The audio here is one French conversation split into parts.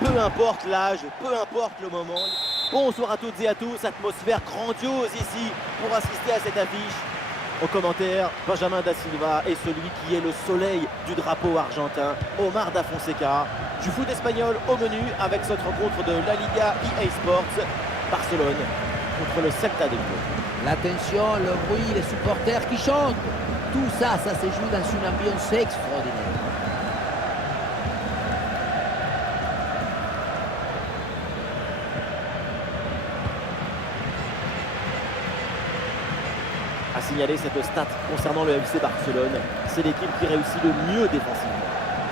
Peu importe l'âge, peu importe le moment. Bonsoir à toutes et à tous, atmosphère grandiose ici pour assister à cette affiche. Au commentaire, Benjamin Da Silva et celui qui est le soleil du drapeau argentin, Omar Da Fonseca. Du foot espagnol au menu avec cette rencontre de la Liga EA Sports, Barcelone contre le Celta de Vigo. L'attention, le bruit, les supporters qui chantent. Tout ça, ça se joue dans une ambiance extraordinaire. À signaler cette stat concernant le FC Barcelone, c'est l'équipe qui réussit le mieux défensivement.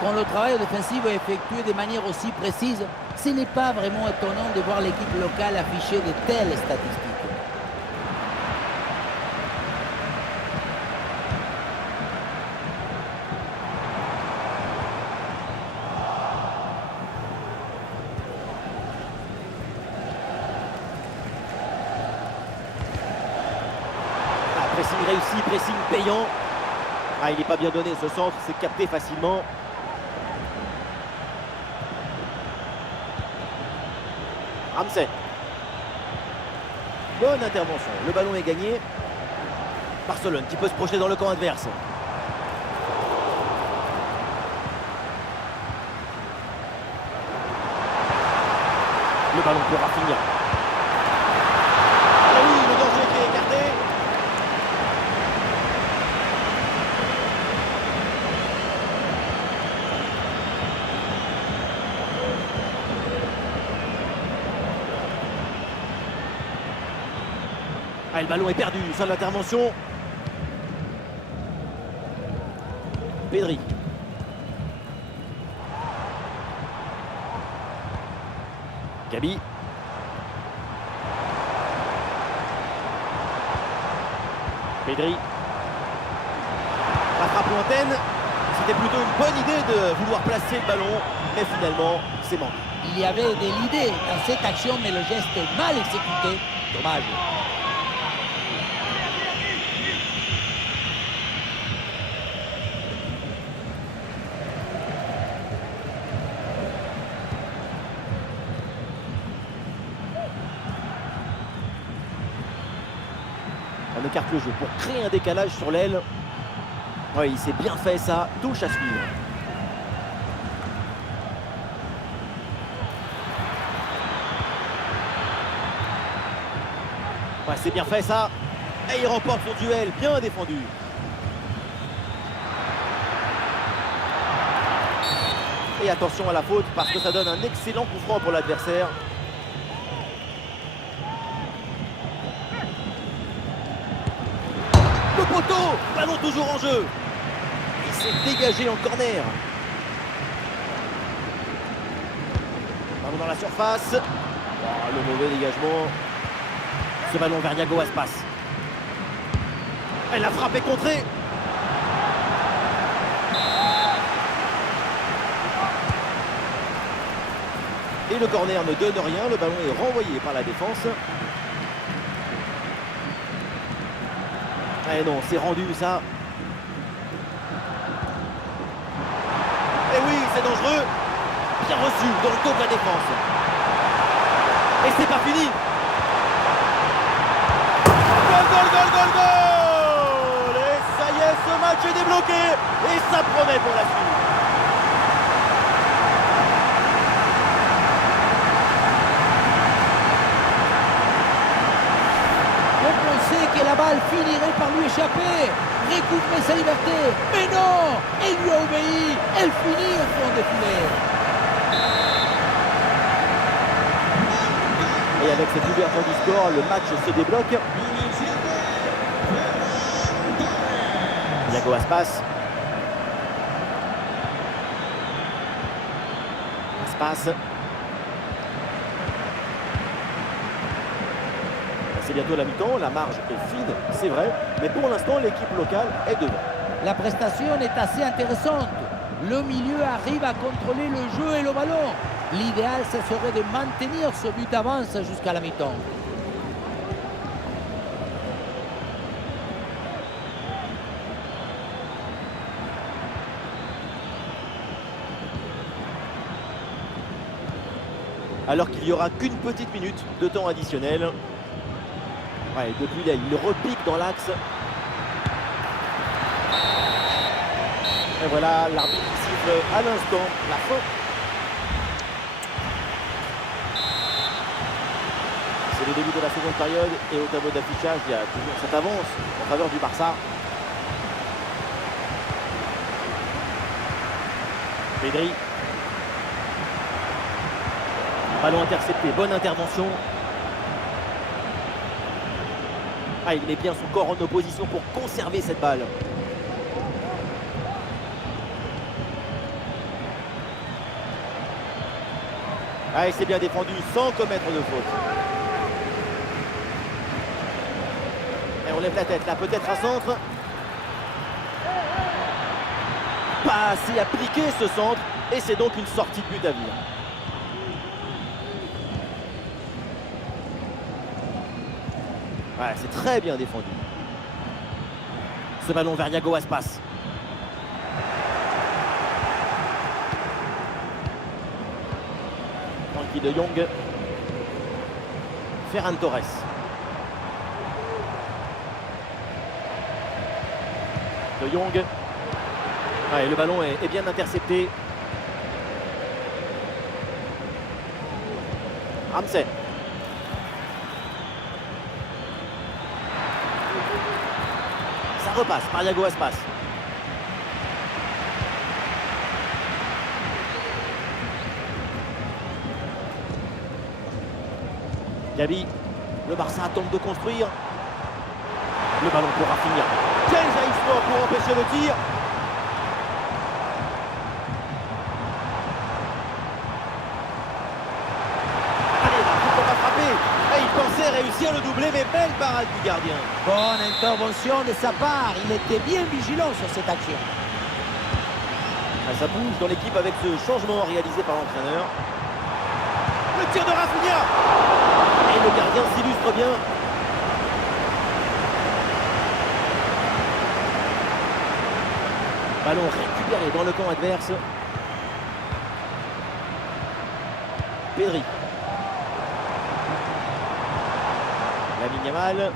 Quand le travail défensif est effectué de manière aussi précise, ce n'est pas vraiment étonnant de voir l'équipe locale afficher de telles statistiques. Pressing réussi, pressing payant. Ah, il n'est pas bien donné ce centre, c'est capté facilement. Ramsey. Bonne intervention, le ballon est gagné. Barcelone qui peut se projeter dans le camp adverse. Le ballon pour Rafinha. Ah oui, le danger qui est écarté. Ah, le ballon est perdu, fin de l'intervention. Pedri. Gabi. Pedri. La frappe lointaine. C'était plutôt une bonne idée de vouloir placer le ballon, mais finalement, c'est manqué. Il y avait de l'idée dans cette action, mais le geste est mal exécuté. Dommage. On écarte le jeu pour créer un décalage sur l'aile. Oui, il s'est bien fait ça, touche à suivre. Ouais, c'est bien fait ça. Et il remporte son duel, bien défendu. Et attention à la faute parce que ça donne un excellent coup franc pour l'adversaire. Le poteau, ballon toujours en jeu. Il s'est dégagé en corner. Ballon dans la surface. Oh, le mauvais dégagement. Ce ballon vers Yago Aspas. Elle a frappé contrée. Et le corner ne donne rien. Le ballon est renvoyé par la défense. Eh non, c'est rendu ça. Et oui, c'est dangereux. Bien reçu dans le dos de la défense. Et c'est pas fini. Goal, goal, goal, goal, goal. Et ça y est, ce match est débloqué. Et ça promet pour la suite. Que la balle finirait par lui échapper, récupérer sa liberté, mais non, elle lui a obéi, elle finit au fond des filets. Et avec cette ouverture du score, le match se débloque. Yago Aspas. Aspas. C'est bientôt la mi-temps, la marge est fine, c'est vrai, mais pour l'instant, l'équipe locale est devant. La prestation est assez intéressante. Le milieu arrive à contrôler le jeu et le ballon. L'idéal, ce serait de maintenir ce but d'avance jusqu'à la mi-temps. alors qu'il n'y aura qu'une petite minute de temps additionnel. Ouais, depuis là, il repique dans l'axe. Et voilà, l'arbitre qui siffle à l'instant la fin. C'est le début de la seconde période et au tableau d'affichage, il y a toujours cette avance en faveur du Barça. Pedri. Ballon intercepté, bonne intervention. Ah, il met bien son corps en opposition pour conserver cette balle. Ah, il s'est bien défendu sans commettre de faute. Et on lève la tête là, peut-être un centre. Pas assez appliqué ce centre et c'est donc une sortie de but à venir. Ouais, c'est très bien défendu. Ce ballon vers Yago Aspas. Frankie de Jong. Ferran Torres. De Jong. Ouais, le ballon est bien intercepté. Ramsey. Ça repasse par Yago Aspas. Gabi, le Barça tente de construire. Le ballon pour Rafinha. Quel jaillissement pour empêcher le tir. Allez, il va frapper. Et il pensait réussir le doublé, mais belle parade du gardien. Bonne intervention de sa part. Il était bien vigilant sur cette action. Ça bouge dans l'équipe avec ce changement réalisé par l'entraîneur. Le tir de Rafinha. Et le gardien s'illustre bien. Ballon récupéré dans le camp adverse. Pedri. Lamine Yamal.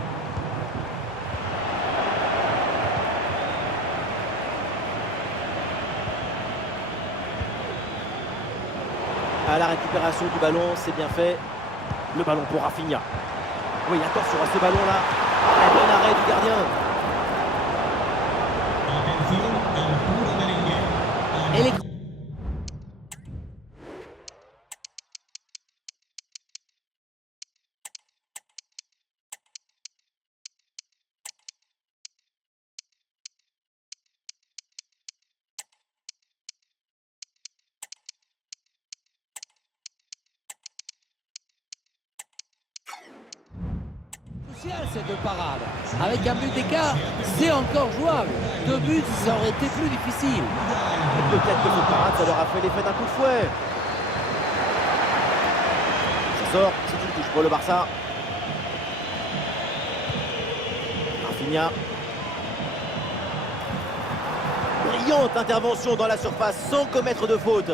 À la récupération du ballon, c'est bien fait. Le ballon pour Rafinha. Oui, attention à ce ballon-là. Un bon arrêt du gardien. Et les... Ces deux parades. Avec un but d'écart, c'est encore jouable. 2 buts, ça aurait été plus difficile. Peut-être que ce parade, ça leur a fait l'effet d'un coup de fouet. Ça sort, c'est une touche pour le Barça. Rafinha. Brillante intervention dans la surface sans commettre de faute.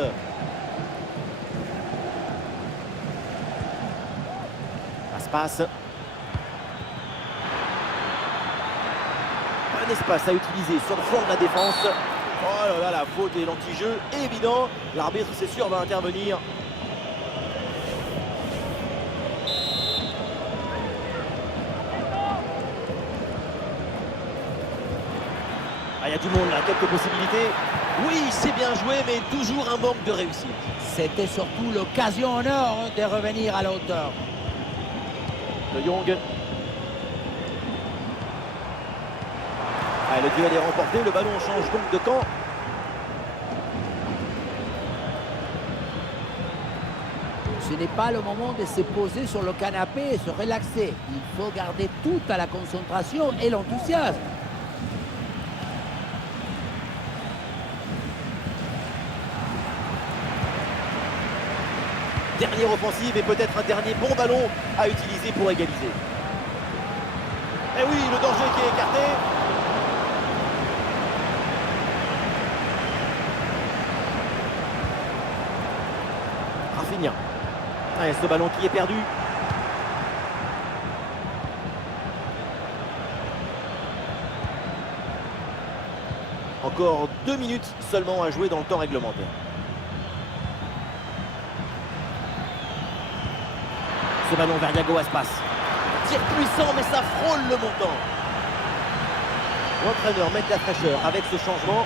Ça se passe. Un espace à utiliser sur le flanc de la défense. Oh là là, la faute et l'anti-jeu évident. L'arbitre, c'est sûr, va intervenir. Ah, il y a du monde là, quelques possibilités. Oui, c'est bien joué, mais toujours un manque de réussite. C'était surtout l'occasion en or de revenir à la hauteur. De Jong. Ah, le duel est remporté, le ballon change donc de camp. Ce n'est pas le moment de se poser sur le canapé et se relaxer. Il faut garder tout à la concentration et l'enthousiasme. Dernière offensive et peut-être un dernier bon ballon à utiliser pour égaliser. Et oui, le danger qui est écarté. Rafinha. Allez, ce ballon qui est perdu. Encore 2 minutes seulement à jouer dans le temps réglementaire. Ce ballon vers Yago Aspas. Tir puissant, mais ça frôle le montant. L'entraîneur met de la fraîcheur avec ce changement.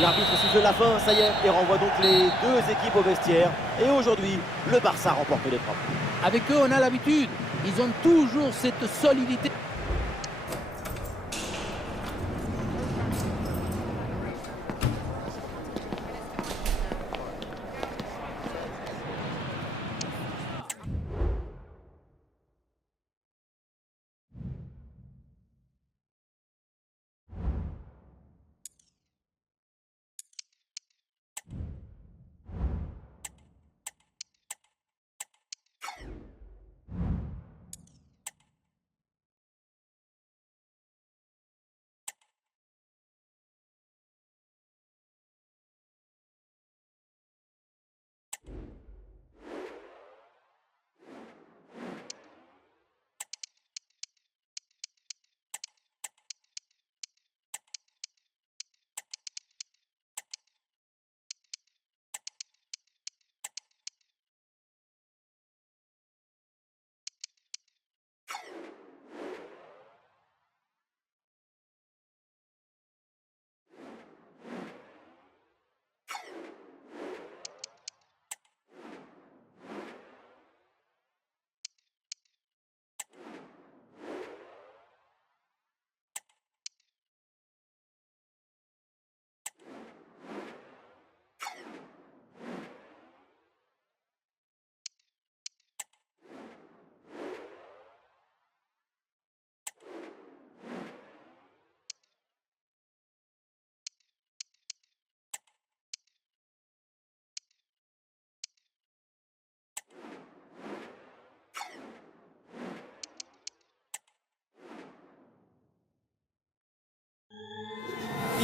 L'arbitre siffle la fin, ça y est, et renvoie donc les deux équipes au vestiaire. Et aujourd'hui, le Barça remporte l'épreuve. Avec eux, on a l'habitude. Ils ont toujours cette solidité.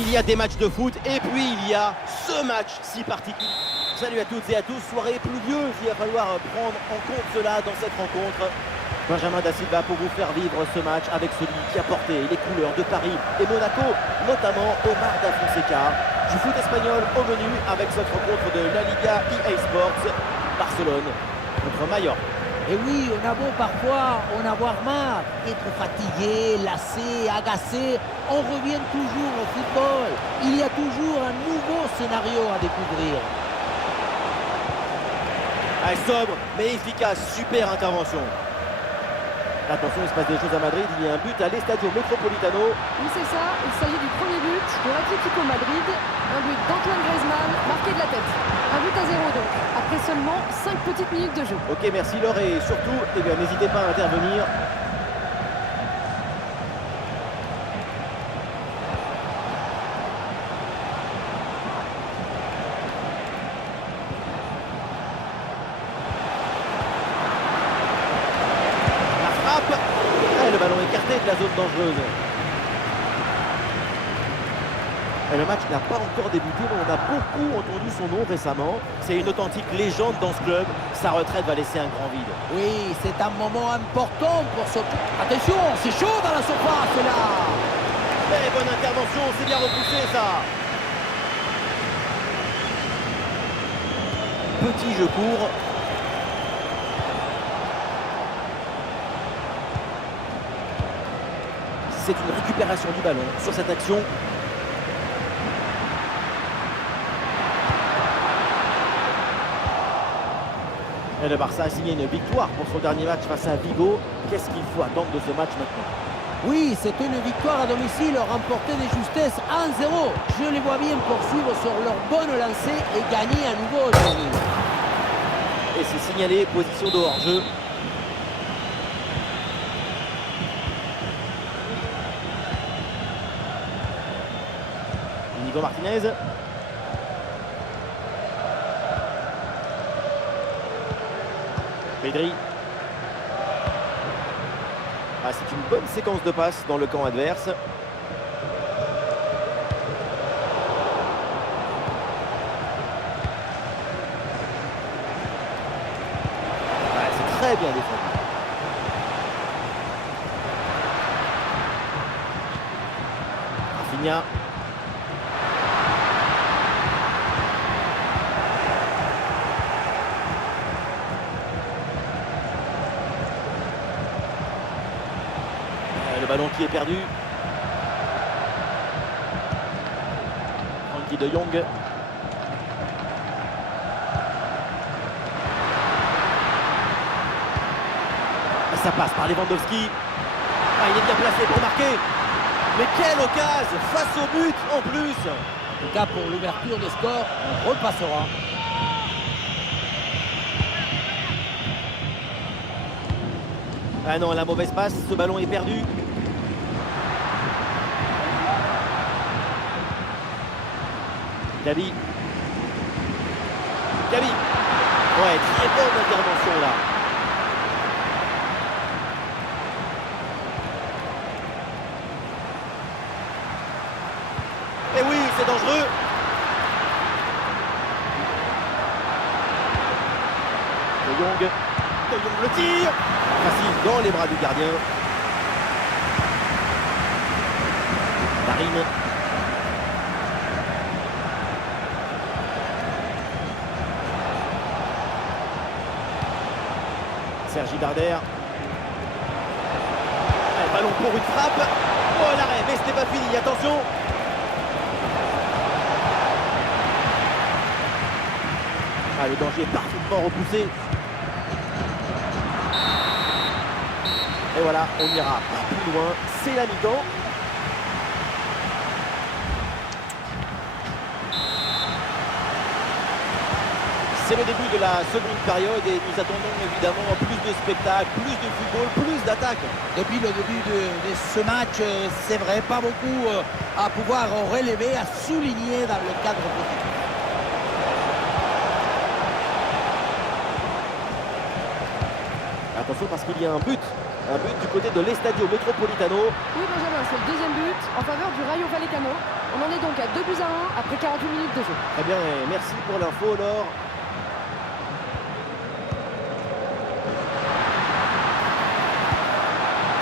Il y a des matchs de foot et puis il y a ce match si particulier. Salut à toutes et à tous, soirée pluvieuse, il va falloir prendre en compte cela dans cette rencontre. Benjamin Da Silva pour vous faire vivre ce match avec celui qui a porté les couleurs de Paris et Monaco, notamment Omar Da Fonseca. Du foot espagnol au menu avec cette rencontre de la Liga EA Sports, Barcelone contre Mallorca. Et oui, on a beau parfois en avoir marre, être fatigué, lassé, agacé, on revient toujours au football. Il y a toujours un nouveau scénario à découvrir. Ah, sobre mais efficace, super intervention. Attention, il se passe des choses à Madrid, il y a un but à l'Estadio Metropolitano. Oui, c'est ça, il s'agit du premier but de l'Atlético Madrid. Un but d'Antoine Griezmann, marqué de la tête. Un but à 0 donc, après seulement 5 petites minutes de jeu. Ok, merci Laure, et surtout, n'hésitez pas à intervenir. Le ballon écarté de la zone dangereuse. Et le match n'a pas encore débuté, mais on a beaucoup entendu son nom récemment. C'est une authentique légende dans ce club. Sa retraite va laisser un grand vide. Oui, c'est un moment important pour ce... Attention, c'est chaud dans la surface là. Très bonne intervention, c'est bien repoussé ça. Petit jeu court. C'est une récupération du ballon sur cette action. Et le Barça a signé une victoire pour son dernier match face à Vigo. Qu'est-ce qu'il faut attendre de ce match maintenant? Oui, c'est une victoire à domicile remportée de justesse 1-0. Je les vois bien poursuivre sur leur bonne lancée et gagner à nouveau aujourd'hui. Et c'est signalé, position de hors-jeu. Nico Martinez. Pedri. Ah, c'est une bonne séquence de passes dans le camp adverse. Très bien défendu. Rafinha. Le ballon qui est perdu. Frenkie de Jong. Ça passe par Lewandowski. Ah, il est bien placé pour marquer. Mais quelle occasion face au but en plus. En tout cas, pour l'ouverture des scores, on repassera. Ah non, la mauvaise passe, ce ballon est perdu. Gabi. Gabi. Ouais, très bonne intervention là. Et oui, c'est dangereux. De Jong. De Jong le tire. Facile dans les bras du gardien. Darine. Sergi Darder. Allez, ballon pour une frappe. Oh l'arrêt, mais ce n'est pas fini, attention. Ah, le danger est parfaitement repoussé. Et voilà, on ira pas plus loin. C'est la mi-temps. C'est le début de la seconde période et nous attendons évidemment plus de spectacle, plus de football, plus d'attaque. Depuis le début de ce match, c'est vrai, pas beaucoup à pouvoir relever, à souligner dans le cadre positif. Attention parce qu'il y a un but du côté de l'Estadio Metropolitano. Oui, Benjamin, c'est le deuxième but en faveur du Rayo Vallecano. On en est donc à 2-1 après 48 minutes de jeu. Très bien, et merci pour l'info, Laure.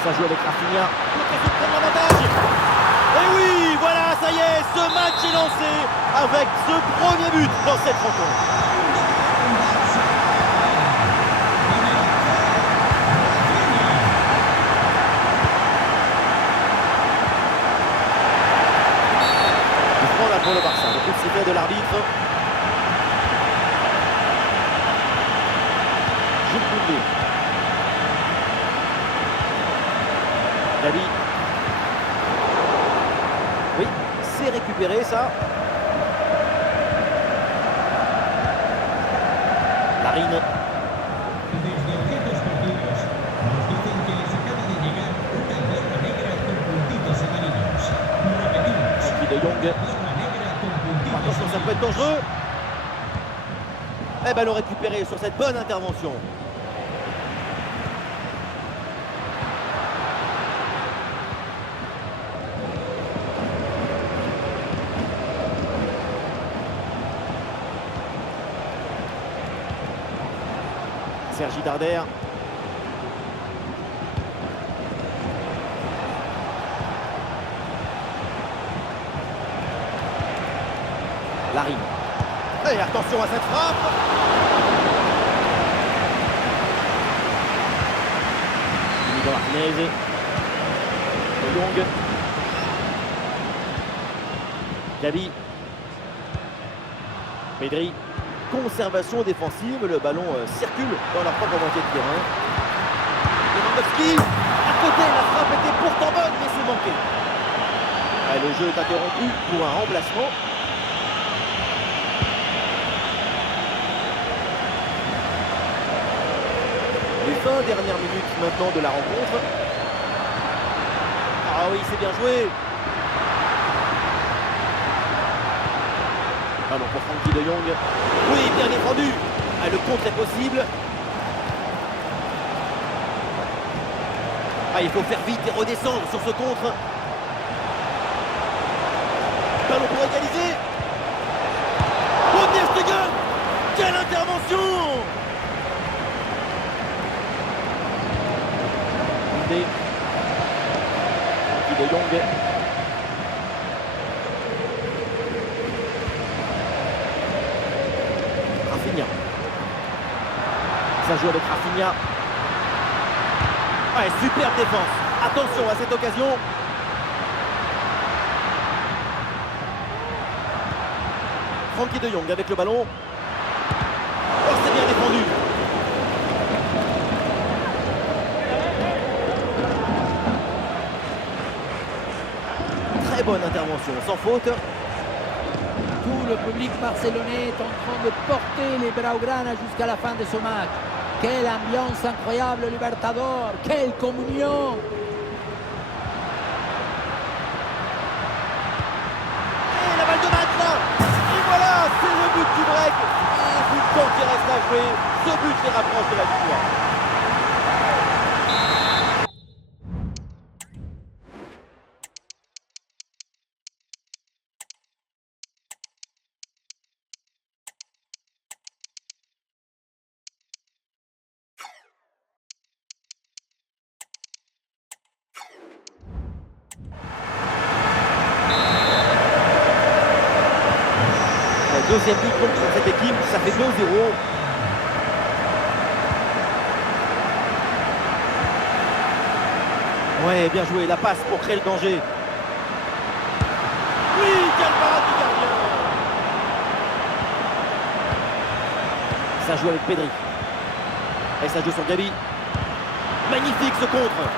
Ça joue avec Rafinha. L'autre se prend l'avantage. Et oui, voilà, ça y est, ce match est lancé avec ce premier but dans cette rencontre. Pour le Barça, le coup de sifflet de l'arbitre. Jules Koundé. Gabi. Oui, c'est récupéré ça. Larine. Frenkie de Jong. Attention, ça peut être dangereux. Et ballon récupéré sur cette bonne intervention. Sergi Darder. Larine. Et attention à cette frappe. Miguel Martinez. De Jong. Gabi. Pedri. Conservation défensive. Le ballon circule dans la propre moitié de terrain. Lewandowski. À côté, la frappe était pourtant bonne, mais c'est manqué. Le jeu est interrompu pour un remplacement. Les 20 dernières minutes maintenant de la rencontre. Ah oui, c'est bien joué. Ballon pour Frenkie de Jong. Oui, bien défendu. Ah, le contre est possible. Ah, il faut faire vite et redescendre sur ce contre. Ballon pour égaliser. Oh, Ter Stegen. Quelle intervention! Jong. Rafinha. Ça joue avec Rafinha. Ouais, superbe défense. Attention à cette occasion. Frenkie de Jong avec le ballon. Oh, c'est bien défendu. Très bonne intervention, sans faute. Tout le public barcelonais est en train de porter les Blaugrana jusqu'à la fin de ce match. Quelle ambiance incroyable, Libertador. Quelle communion. Et la balle de match là. Et voilà, c'est le but du break. Et vu le temps qui reste à jouer, ce but les rapproche de la victoire. Deuxième but donc pour cette équipe, ça fait 2-0. Ouais, bien joué, la passe pour créer le danger. Oui, quelle parade du gardien. Ça joue avec Pedri. Et ça joue sur Gabi. Magnifique ce contre.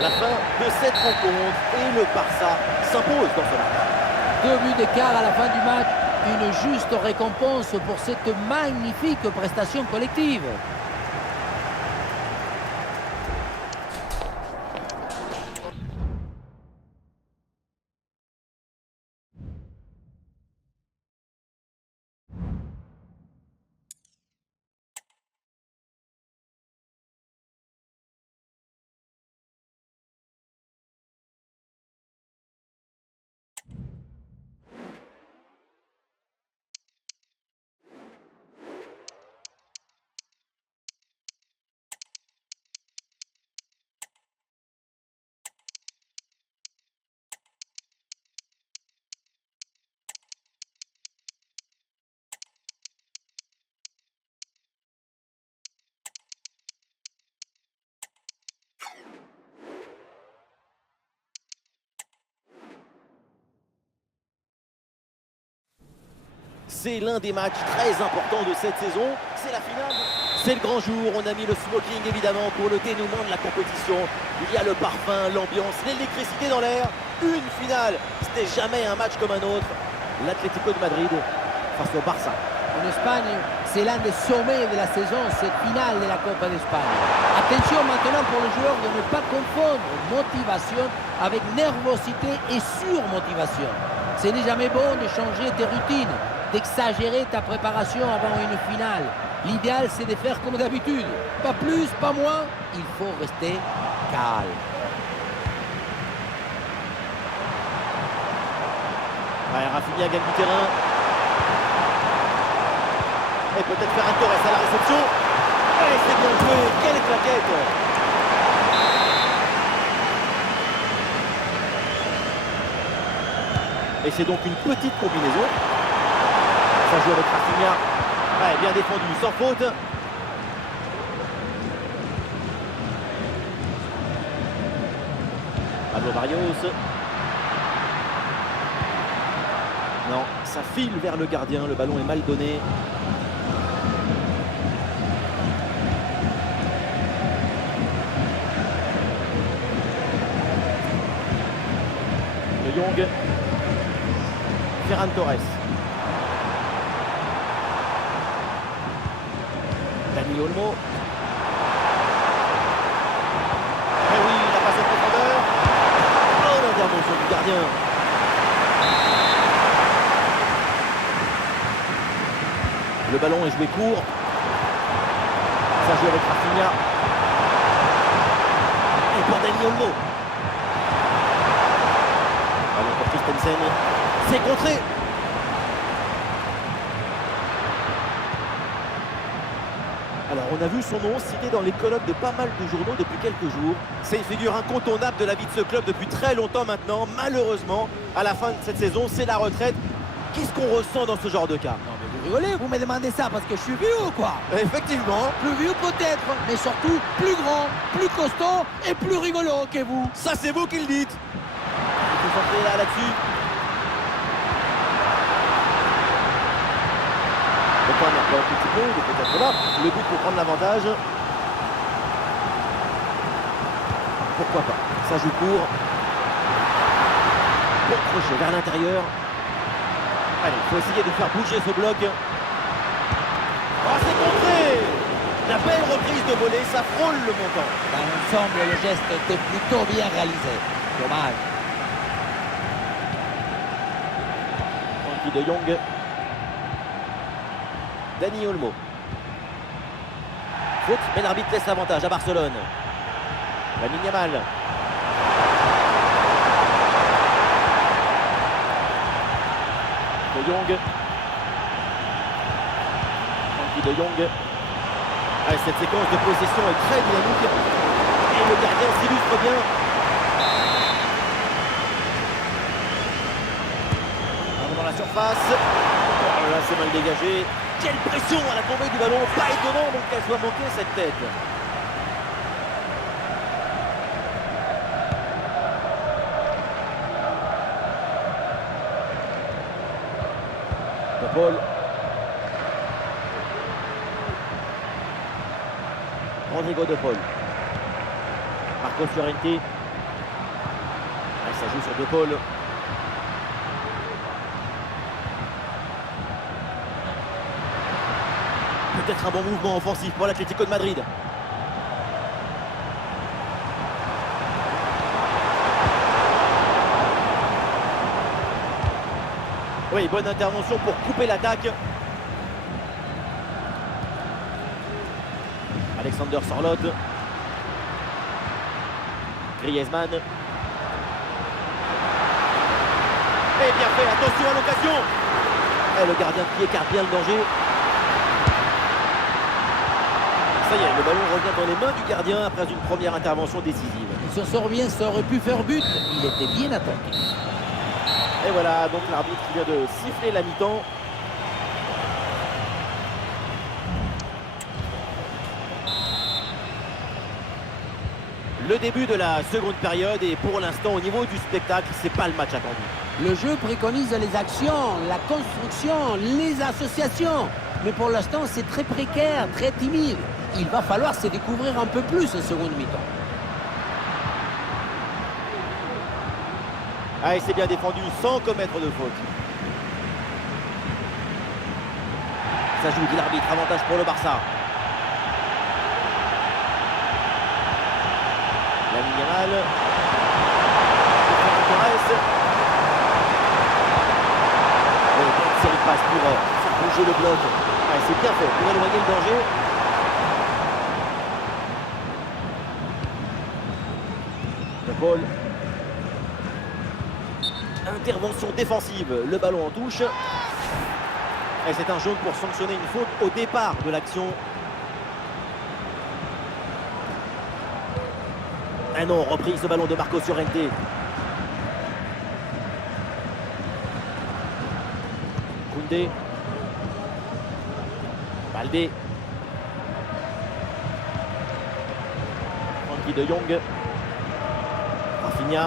La fin de cette rencontre et le Barça s'impose dans ce match. 2 buts d'écart à la fin du match. Une juste récompense pour cette magnifique prestation collective. C'est l'un des matchs très importants de cette saison. C'est la finale. C'est le grand jour. On a mis le smoking évidemment pour le dénouement de la compétition. Il y a le parfum, l'ambiance, l'électricité dans l'air. Une finale. C'était jamais un match comme un autre. L'Atlético de Madrid face au Barça. En Espagne, c'est l'un des sommets de la saison, cette finale de la Copa d'Espagne. Attention maintenant pour les joueurs de ne pas confondre motivation avec nervosité et surmotivation. Ce n'est jamais bon de changer tes routines, d'exagérer ta préparation avant une finale. L'idéal, c'est de faire comme d'habitude. Pas plus, pas moins. Il faut rester calme. Ouais, Rafinha gagne du terrain. Et peut-être Ferran Torres à la réception. Et c'est bien joué. Quelle claquette. Et c'est donc une petite combinaison. Ça joue avec Rafinha. Ouais, bien défendu, sans faute. Pablo Barrios. Non, ça file vers le gardien. Le ballon est mal donné. De Jong. Ferran Torres. Dani Olmo. Eh oui, la passe en profondeur. Oh, l'intervention du gardien. Le ballon est joué court. Ça joue avec Rafinha. Et pour Dani Olmo. Ballon pour Christensen. C'est contré. Alors Alors on a vu son nom cité dans les colonnes de pas mal de journaux depuis quelques jours. C'est une figure incontournable de la vie de ce club depuis très longtemps maintenant. Malheureusement, à la fin de cette saison, c'est la retraite. Qu'est-ce qu'on ressent dans ce genre de cas? Non mais vous rigolez, vous me demandez ça parce que je suis vieux ou quoi? Effectivement. Plus vieux peut-être, mais surtout plus grand, plus costaud et plus rigolo que vous. Ça c'est vous qui le dites. Il faut centrer là-dessus. Le temps marque un petit peu, il est peut-être là. Le but pour prendre l'avantage. Pourquoi pas? Ça joue court. Bon crochet vers l'intérieur. Allez, il faut essayer de faire bouger ce bloc. Oh, c'est contré! La belle reprise de volée, ça frôle le montant. Dans l'ensemble, le geste était plutôt bien réalisé. Dommage. Frenkie de Jong. Dani Olmo. Faute, mais l'arbitre laisse l'avantage à Barcelone. Lamine Yamal. De Jong. Frenkie de Jong. Allez, cette séquence de possession est très dynamique. Et le gardien s'illustre bien. Dans la surface. Oh là, c'est mal dégagé. Quelle pression à la tombée du ballon. Pas étonnant donc qu'elle soit manquée cette tête. De Paul. Rodrigo de Paul. Marcos Llorente. Ça joue sur De Paul. Peut-être un bon mouvement offensif pour l'Atlético de Madrid. Oui, bonne intervention pour couper l'attaque. Alexander Sorloth. Griezmann. Et bien fait, attention à l'occasion. Et le gardien qui écarte bien le danger. Ça y est, le ballon revient dans les mains du gardien après une première intervention décisive. Il se sort bien, ça aurait pu faire but. Il était bien attentif. Et voilà, donc l'arbitre qui vient de siffler la mi-temps. Le début de la seconde période et pour l'instant au niveau du spectacle, c'est pas le match attendu. Le jeu préconise les actions, la construction, les associations. Mais pour l'instant, c'est très précaire, très timide. Il va falloir se découvrir un peu plus en seconde mi-temps. Ah, et c'est bien défendu sans commettre de faute. Ça joue, dit l'arbitre, avantage pour le Barça. Lamine Yamal. C'est une passe pour faire bouger le bloc. Ah, c'est bien fait pour éloigner le danger. De Paul. Intervention défensive, le ballon en touche. Et c'est un jaune pour sanctionner une faute au départ de l'action. Ah non, reprise ce ballon de Marcos Llorente. Koundé. Baldé. Frenkie de Jong. Rafinha.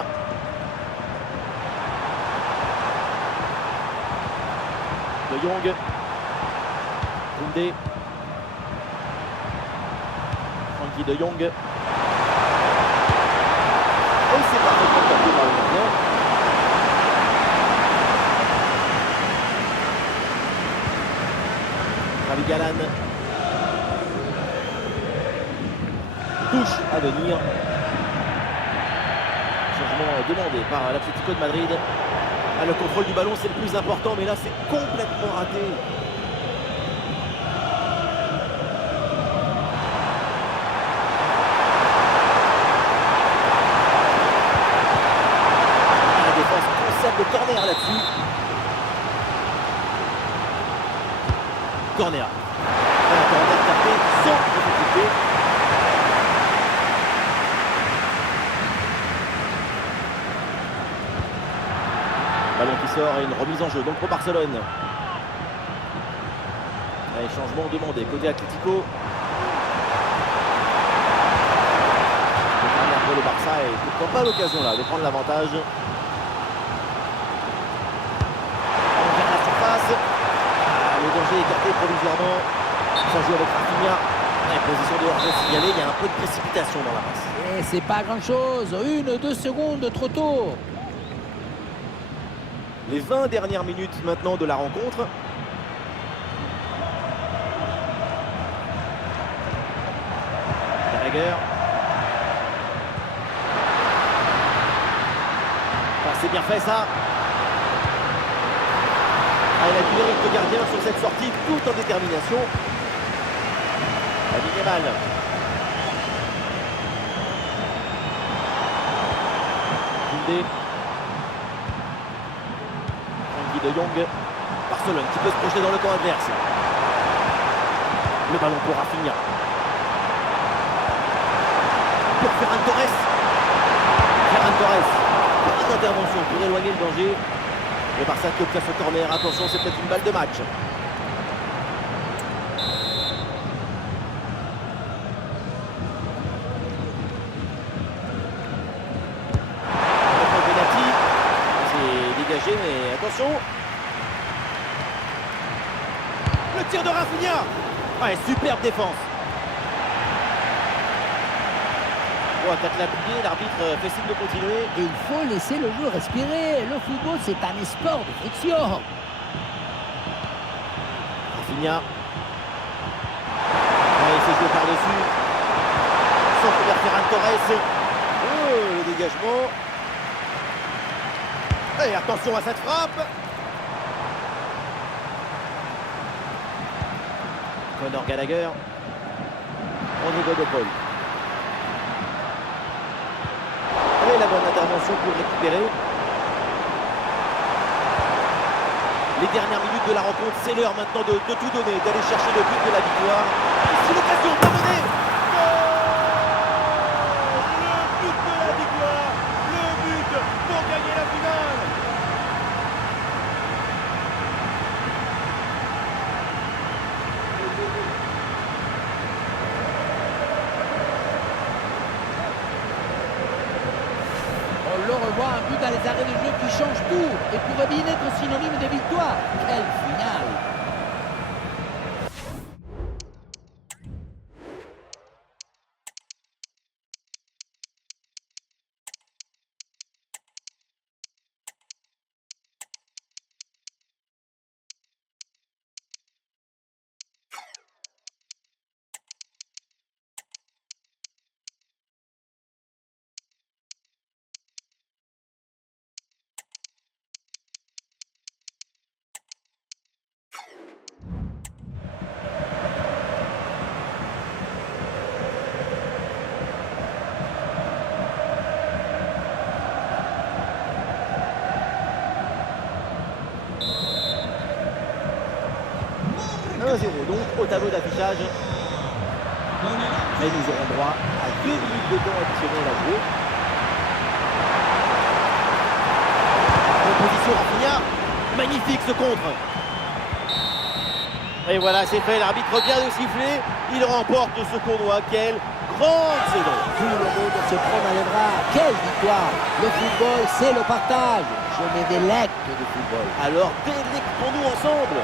De Jong. Koundé. Frenkie de Jong. Et c'est parfaitement capté par le gardien. Ravi Galan. Touche à venir. Changement demandé par l'Atlético de Madrid. Ah, le contrôle du ballon, c'est le plus important, mais là, c'est complètement raté. La défense conserve le corner là-dessus. Corner. Un corner tapé sans pénalité. Ballon qui sort et une remise en jeu donc pour Barcelone. Allez, changement demandé côté Atlético. Un peu le Barça et pourquoi pas l'occasion là de prendre l'avantage. On vient de la surface. Le danger est écarté provisoirement. Ça joue avec Rafinha. Position de hors-jeu signalée, il y a un peu de précipitation dans la passe. Et c'est pas grand chose, 1-2 secondes trop tôt. Les 20 dernières minutes maintenant de la rencontre. Gallagher. C'est bien fait ça. Il a du mérite de gardien sur cette sortie, tout en détermination. La ligne est mal. Koundé. Frenkie de Jong. Barcelone qui peut se projeter dans le camp adverse. Le ballon pour Rafinha. Pour Ferran Torres. Ferran Torres. Pas d'intervention pour éloigner le danger. Le Barça qui obtient ce corner. Attention, c'est peut-être une balle de match. C'est dégagé, mais attention. Le tir de Rafinha. Ouais, superbe défense. Bon, attaque l'appuyer, l'arbitre fait signe de continuer. Et il faut laisser le jeu respirer. Le football, c'est un sport de friction. Rafinha. Il s'est joué par-dessus. Centre vers Ferran Torres. Oh, le dégagement. Et attention à cette frappe. Conor Gallagher. Rodrigo de Paul. Et la bonne intervention pour récupérer. Les dernières minutes de la rencontre, c'est l'heure maintenant de tout donner, d'aller chercher le but de la victoire. C'est l'occasion de mener. Le but de la victoire, le but pour gagner la finale. On le revoit, un but dans les arrêts de jeu qui change tout et pourrait bien être synonyme de victoire. Quelle finale! Donc au tableau d'affichage. Et nous aurons droit à 2 minutes de temps additionnel à jouer. Position Rafinha. Magnifique ce contre. Et voilà, c'est fait. L'arbitre vient de siffler. Il remporte ce tournoi. Quelle grande saison. Tout le monde se prend dans les bras. Quelle victoire! Le football, c'est le partage. Je me délecte du football. Alors délectons-nous ensemble.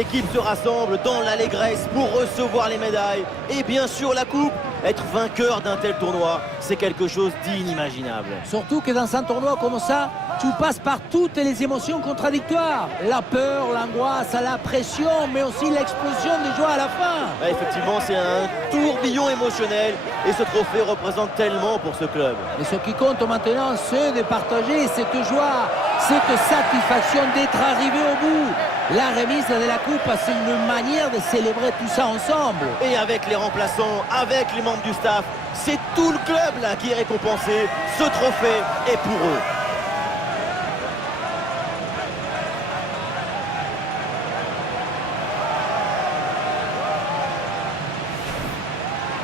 L'équipe se rassemble dans l'allégresse pour recevoir les médailles et bien sûr la coupe. Être vainqueur d'un tel tournoi, c'est quelque chose d'inimaginable. Surtout que dans un tournoi comme ça, tu passes par toutes les émotions contradictoires. La peur, l'angoisse, la pression, mais aussi l'explosion des joies à la fin. Ouais, effectivement, c'est un tourbillon émotionnel et ce trophée représente tellement pour ce club. Et ce qui compte maintenant, c'est de partager cette joie, cette satisfaction d'être arrivé au bout. La remise de la coupe, c'est une manière de célébrer tout ça ensemble. Et avec les remplaçants, avec les membres du staff, c'est tout le club là qui est récompensé. Ce trophée est pour eux.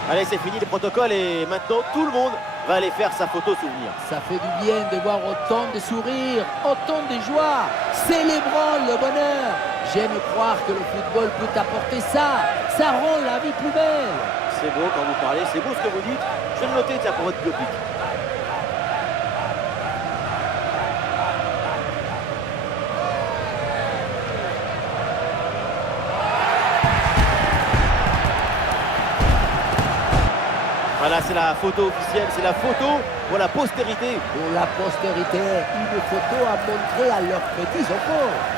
Allez, c'est fini le protocole et maintenant tout le monde va aller faire sa photo souvenir. Ça fait du bien de voir autant de sourires, autant de joie. Célébrons le bonheur. J'aime croire que le football peut apporter ça. Ça rend la vie plus belle. C'est beau quand vous parlez, c'est beau ce que vous dites. Je vais le noter, tiens, pour votre biopic. Voilà, c'est la photo officielle, c'est la photo pour la postérité. Pour la postérité, une photo à montrer à leurs petits enfants.